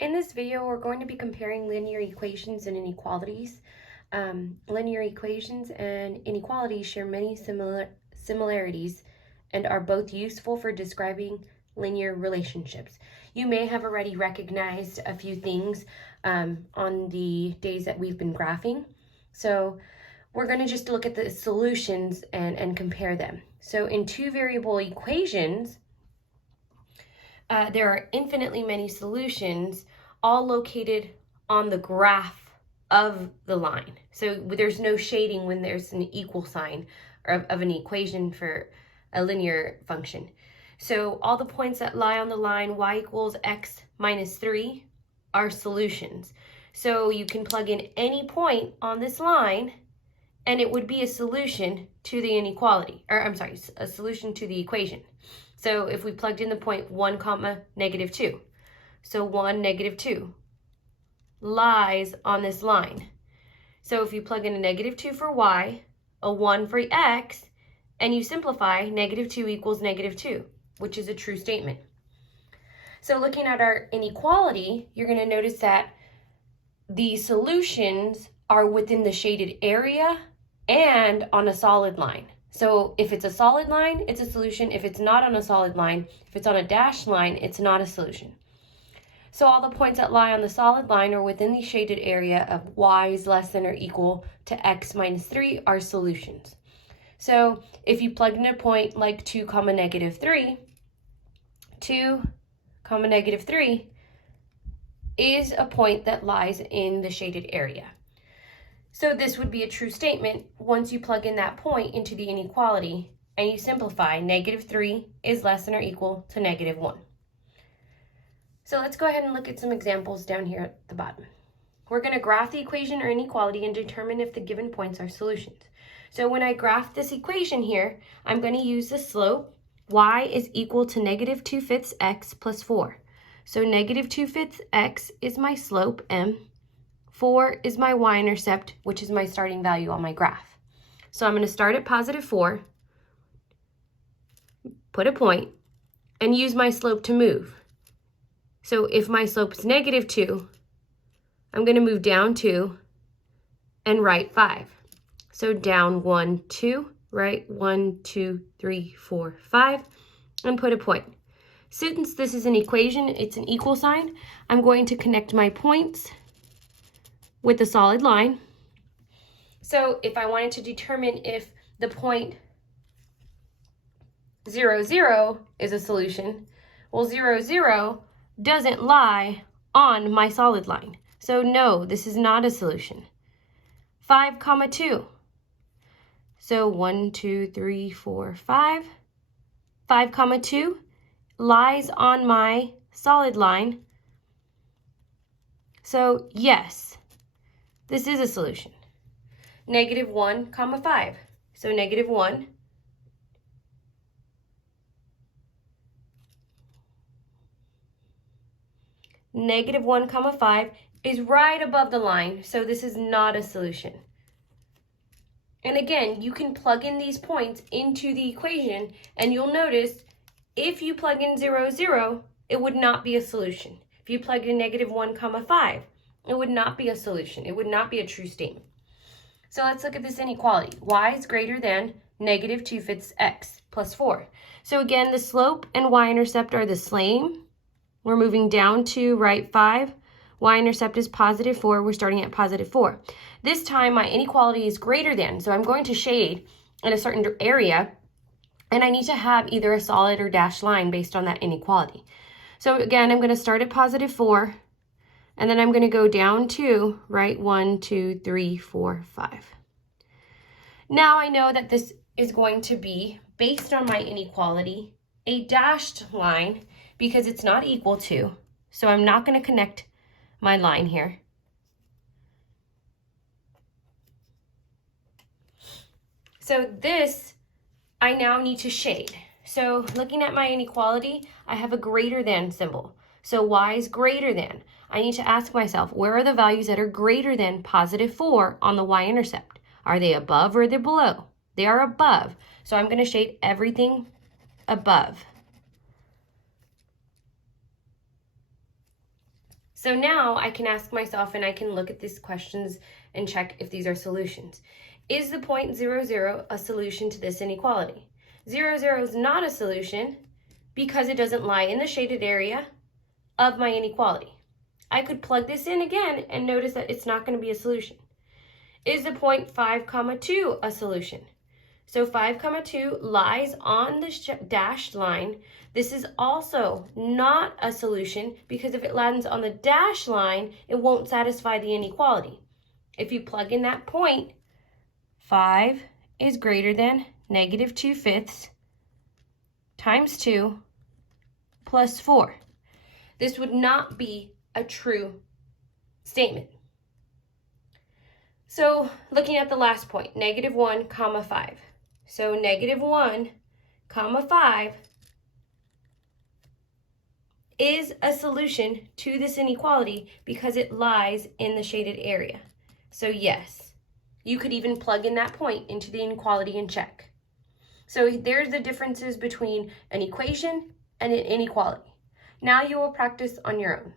In this video, we're going to be comparing linear equations and inequalities. Linear equations and inequalities share many similarities and are both useful for describing linear relationships. You may have already recognized a few things on the days that we've been graphing. So we're going to just look at the solutions and compare them. So in two variable equations, there are infinitely many solutions, all located on the graph of the line. So there's no shading when there's an equal sign of an equation for a linear function. So all the points that lie on the line y equals x minus 3 are solutions. So you can plug in any point on this line and it would be a solution to the inequality, or I'm sorry, a solution to the equation. So if we plugged in the point 1 comma negative 2, so 1 negative 2 lies on this line. So if you plug in a negative 2 for y, a 1 for x, and you simplify, negative 2 equals negative 2, which is a true statement. So looking at our inequality, you're going to notice that the solutions are within the shaded area and on a solid line. So if it's a solid line, it's a solution. If it's not on a solid line, if it's on a dashed line, it's not a solution. So all the points that lie on the solid line or within the shaded area of y is less than or equal to x minus 3 are solutions. So if you plug in a point like 2 comma negative 3, 2 comma negative 3 is a point that lies in the shaded area. So this would be a true statement once you plug in that point into the inequality and you simplify, negative 3 is less than or equal to negative 1. So let's go ahead and look at some examples down here at the bottom. We're going to graph the equation or inequality and determine if the given points are solutions. So when I graph this equation here, I'm going to use the slope. Y is equal to negative 2/5 x plus 4. So negative 2/5 x is my slope, m. 4 is my y-intercept, which is my starting value on my graph. So I'm going to start at positive 4, put a point, and use my slope to move. So if my slope is negative 2, I'm going to move down 2 and right 5. So down 1, 2, right 1, 2, 3, 4, 5, and put a point. Since this is an equation, it's an equal sign, I'm going to connect my points with a solid line. So if I wanted to determine if the point 0, 0 is a solution, well, 0, 0 doesn't lie on my solid line. So no, this is not a solution. 5 comma 2. So 1, 2, 3, 4, 5. 5 comma 2 lies on my solid line. So yes, this is a solution. Negative 1 comma 5. So negative 1 negative 1 comma 5 is right above the line, so this is not a solution. And again, you can plug in these points into the equation, and you'll notice if you plug in 0, 0, it would not be a solution. If you plug in negative 1 comma 5, it would not be a solution. It would not be a true statement. So let's look at this inequality. Y is greater than negative 2/5 x plus 4. So again, the slope and y-intercept are the same. We're moving down to right 5. Y-intercept is positive 4. We're starting at positive 4. This time, my inequality is greater than, so I'm going to shade in a certain area, and I need to have either a solid or dashed line based on that inequality. So again, I'm going to start at positive 4, and then I'm going to go down to, right, 1, 2, 3, 4, 5. Now I know that this is going to be, based on my inequality, a dashed line because it's not equal to. So I'm not going to connect my line here. So this, I now need to shade. So looking at my inequality, I have a greater than symbol. So y is greater than. I need to ask myself, where are the values that are greater than positive 4 on the y-intercept? Are they above or are they below? They are above. So I'm going to shade everything above. So now I can ask myself, and I can look at these questions and check if these are solutions. Is the point 0, 0 a solution to this inequality? 0, 0 is not a solution because it doesn't lie in the shaded area of my inequality. I could plug this in again and notice that it's not going to be a solution. Is the point 5, 2 a solution? So 5, 2 lies on the dashed line. This is also not a solution because if it lands on the dashed line, it won't satisfy the inequality. If you plug in that point, 5 is greater than negative 2/5 times 2 plus 4. This would not be a true statement. So looking at the last point, negative 1, 5. So negative 1, 5 is a solution to this inequality because it lies in the shaded area. So yes, you could even plug in that point into the inequality and check. So there's the differences between an equation and an inequality. Now you will practice on your own.